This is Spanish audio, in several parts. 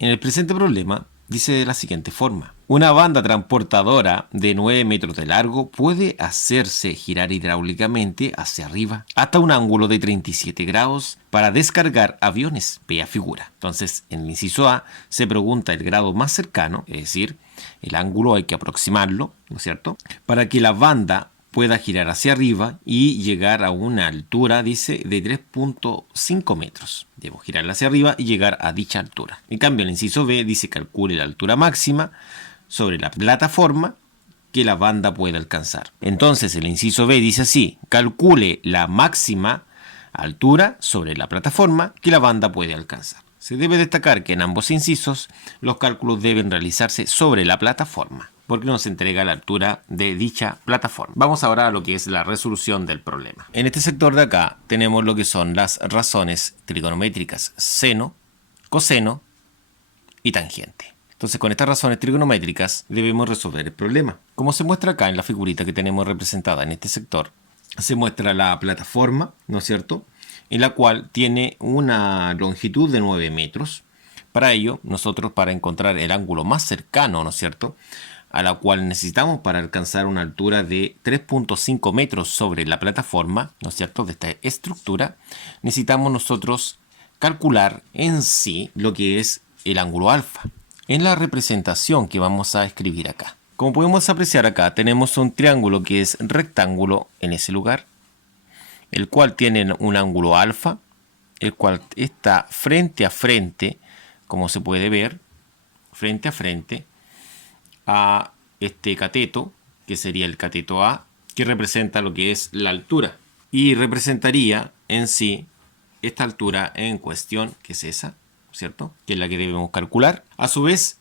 En el presente problema dice de la siguiente forma. Una banda transportadora de 9 metros de largo puede hacerse girar hidráulicamente hacia arriba hasta un ángulo de 37 grados para descargar aviones. Vea figura. Entonces, en el inciso A se pregunta el grado más cercano, es decir, el ángulo hay que aproximarlo, ¿no es cierto?, para que la banda pueda girar hacia arriba y llegar a una altura, dice, de 3.5 metros. Debo girarla hacia arriba y llegar a dicha altura. En cambio, el inciso B dice calcule la altura máxima sobre la plataforma que la banda puede alcanzar. Entonces, el inciso B dice así, calcule la máxima altura sobre la plataforma que la banda puede alcanzar. Se debe destacar que en ambos incisos los cálculos deben realizarse sobre la plataforma, porque nos entrega la altura de dicha plataforma. Vamos ahora a lo que es la resolución del problema. En este sector de acá tenemos lo que son las razones trigonométricas seno, coseno y tangente. Entonces, con estas razones trigonométricas debemos resolver el problema. Como se muestra acá en la figurita que tenemos representada en este sector, se muestra la plataforma, ¿no es cierto?, en la cual tiene una longitud de 9 metros. Para ello, nosotros, para encontrar el ángulo más cercano, ¿no es cierto?, a la cual necesitamos para alcanzar una altura de 3.5 metros sobre la plataforma, ¿no es cierto?, de esta estructura, necesitamos nosotros calcular en sí lo que es el ángulo alfa en la representación que vamos a escribir acá. Como podemos apreciar acá, tenemos un triángulo que es rectángulo en ese lugar, el cual tiene un ángulo alfa, el cual está frente a frente, como se puede ver, frente a frente a este cateto, que sería el cateto A, que representa lo que es la altura, y representaría en sí esta altura en cuestión, que es esa, ¿cierto?, que es la que debemos calcular. A su vez,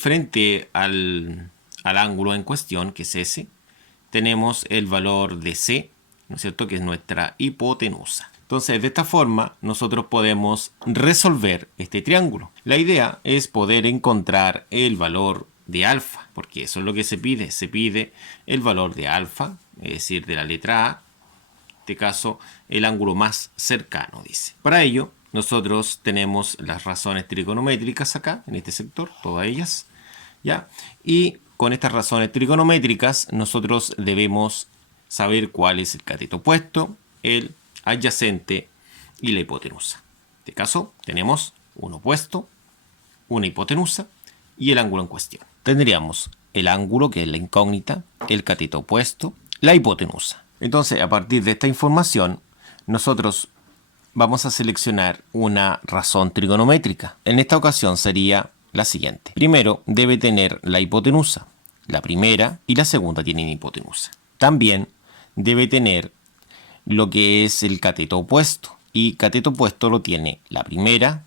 frente al ángulo en cuestión, que es ese, tenemos el valor de C, ¿no es cierto?, que es nuestra hipotenusa. Entonces, de esta forma, nosotros podemos resolver este triángulo. La idea es poder encontrar el valor de alfa, porque eso es lo que se pide. Se pide el valor de alfa, es decir, de la letra A, en este caso, el ángulo más cercano, dice. Para ello, nosotros tenemos las razones trigonométricas acá, en este sector, todas ellas, ¿ya? Y con estas razones trigonométricas, nosotros debemos saber cuál es el cateto opuesto, el adyacente y la hipotenusa. En este caso, tenemos un opuesto, una hipotenusa y el ángulo en cuestión. Tendríamos el ángulo, que es la incógnita, el cateto opuesto, la hipotenusa. Entonces, a partir de esta información, nosotros vamos a seleccionar una razón trigonométrica. En esta ocasión sería la siguiente. Primero, debe tener la hipotenusa. La primera y la segunda tienen hipotenusa. También debe tener lo que es el cateto opuesto. Y cateto opuesto lo tiene la primera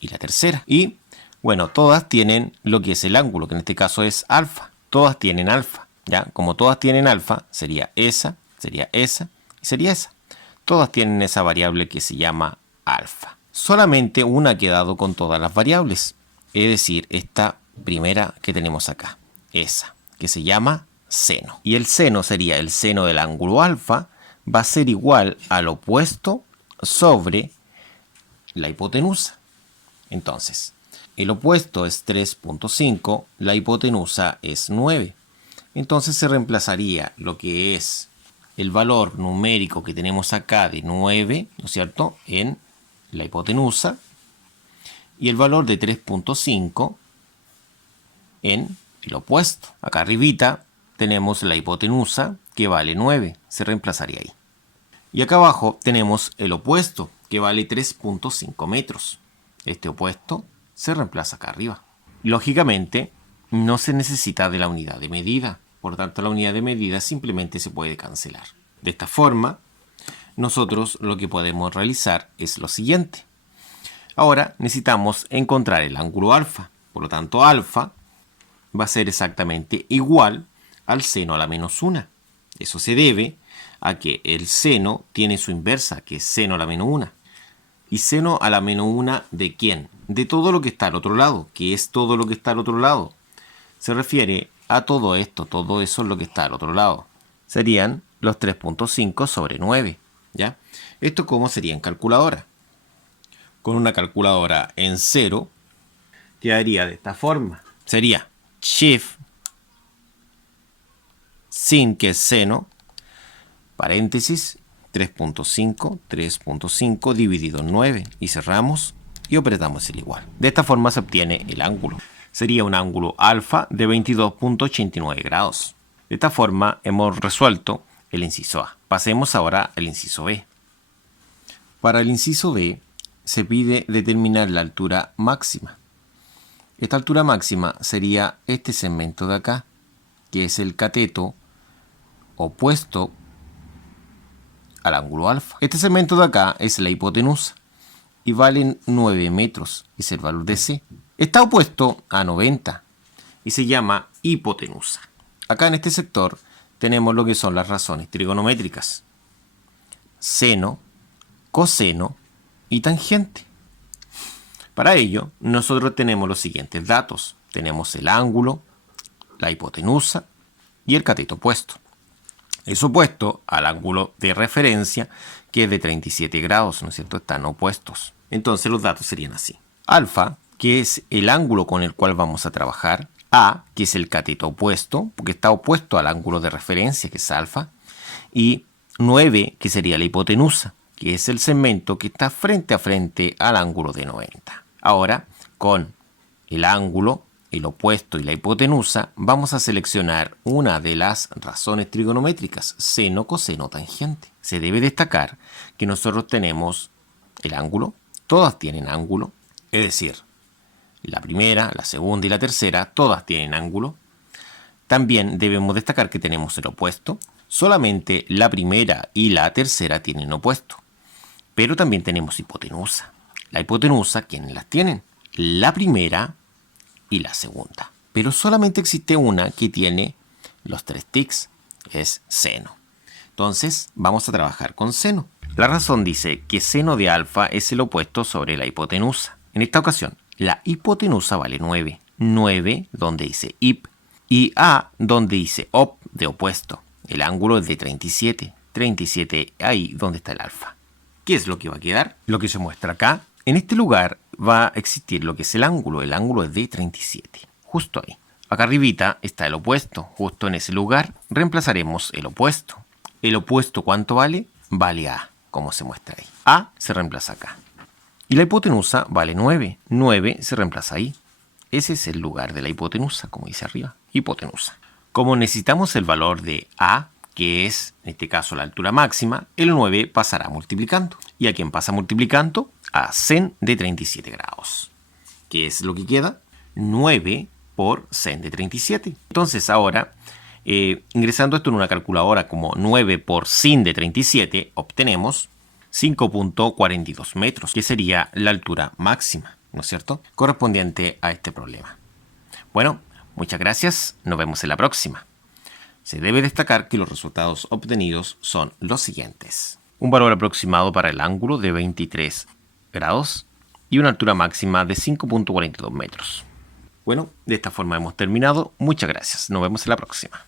y la tercera. Y, bueno, todas tienen lo que es el ángulo, que en este caso es alfa. Todas tienen alfa, ¿ya? Como todas tienen alfa, sería esa y sería esa. Todas tienen esa variable que se llama alfa. Solamente una ha quedado con todas las variables. Es decir, esta primera que tenemos acá, esa, que se llama seno. Y el seno sería el seno del ángulo alfa, va a ser igual al opuesto sobre la hipotenusa. Entonces, el opuesto es 3.5, la hipotenusa es 9. Entonces se reemplazaría lo que es el valor numérico que tenemos acá de 9, ¿no es cierto?, en la hipotenusa, y el valor de 3.5 en el opuesto. Acá arribita tenemos la hipotenusa, que vale 9, se reemplazaría ahí. Y acá abajo tenemos el opuesto, que vale 3.5 metros. Este opuesto se reemplaza acá arriba. Lógicamente, no se necesita de la unidad de medida. Por tanto, la unidad de medida simplemente se puede cancelar. De esta forma, nosotros lo que podemos realizar es lo siguiente. Ahora necesitamos encontrar el ángulo alfa. Por lo tanto, alfa va a ser exactamente igual al seno a la menos 1. Eso se debe a que el seno tiene su inversa, que es seno a la menos 1. ¿Y seno a la menos 1 de quién? De todo lo que está al otro lado. ¿Qué es todo lo que está al otro lado? Se refiere a todo esto, todo eso es lo que está al otro lado. Serían los 3.5 sobre 9, ¿ya? ¿Esto cómo sería en calculadora? Con una calculadora en cero, quedaría de esta forma. Sería Shift sin, que es seno, paréntesis, 3.5 dividido en 9 y cerramos y apretamos el igual. De esta forma se obtiene el ángulo. Sería un ángulo alfa de 22.89 grados. De esta forma hemos resuelto el inciso A. Pasemos ahora al inciso B. Para el inciso B se pide determinar la altura máxima. Esta altura máxima sería este segmento de acá, que es el cateto opuesto al ángulo alfa. Este segmento de acá es la hipotenusa y vale 9 metros, es el valor de C. Está opuesto a 90 y se llama hipotenusa. Acá en este sector tenemos lo que son las razones trigonométricas: seno, coseno y tangente. Para ello, nosotros tenemos los siguientes datos. Tenemos el ángulo, la hipotenusa y el cateto opuesto. Es opuesto al ángulo de referencia, que es de 37 grados, ¿no es cierto? Están opuestos. Entonces los datos serían así. Alfa, que es el ángulo con el cual vamos a trabajar. A, que es el cateto opuesto, porque está opuesto al ángulo de referencia, que es alfa. Y 9, que sería la hipotenusa, que es el segmento que está frente a frente al ángulo de 90. Ahora, con el ángulo, el opuesto y la hipotenusa, vamos a seleccionar una de las razones trigonométricas: seno, coseno, tangente. Se debe destacar que nosotros tenemos el ángulo, todas tienen ángulo, es decir, la primera, la segunda y la tercera, todas tienen ángulo. También debemos destacar que tenemos el opuesto. Solamente la primera y la tercera tienen opuesto. Pero también tenemos hipotenusa. La hipotenusa, ¿quiénes las tienen? La primera y la segunda. Pero solamente existe una que tiene los 3 tics, es seno. Entonces vamos a trabajar con seno. La razón dice que seno de alfa es el opuesto sobre la hipotenusa. En esta ocasión, la hipotenusa vale 9. 9 donde dice hip y A donde dice op de opuesto. El ángulo es de 37. 37 ahí donde está el alfa. ¿Qué es lo que va a quedar? Lo que se muestra acá. En este lugar va a existir lo que es el ángulo. El ángulo es de 37. Justo ahí. Acá arribita está el opuesto. Justo en ese lugar reemplazaremos el opuesto. ¿El opuesto cuánto vale? Vale A, como se muestra ahí. A se reemplaza acá. Y la hipotenusa vale 9. 9 se reemplaza ahí. Ese es el lugar de la hipotenusa, como dice arriba. Hipotenusa. Como necesitamos el valor de A, que es en este caso la altura máxima, el 9 pasará multiplicando. ¿Y a quién pasa multiplicando? A sen de 37 grados. ¿Qué es lo que queda? 9 por sen de 37. Entonces ahora, ingresando esto en una calculadora como 9 por sin de 37, obtenemos 5.42 metros, que sería la altura máxima, ¿no es cierto?, correspondiente a este problema. Bueno, muchas gracias. Nos vemos en la próxima. Se debe destacar que los resultados obtenidos son los siguientes. Un valor aproximado para el ángulo de 23 grados y una altura máxima de 5.42 metros. Bueno, de esta forma hemos terminado. Muchas gracias. Nos vemos en la próxima.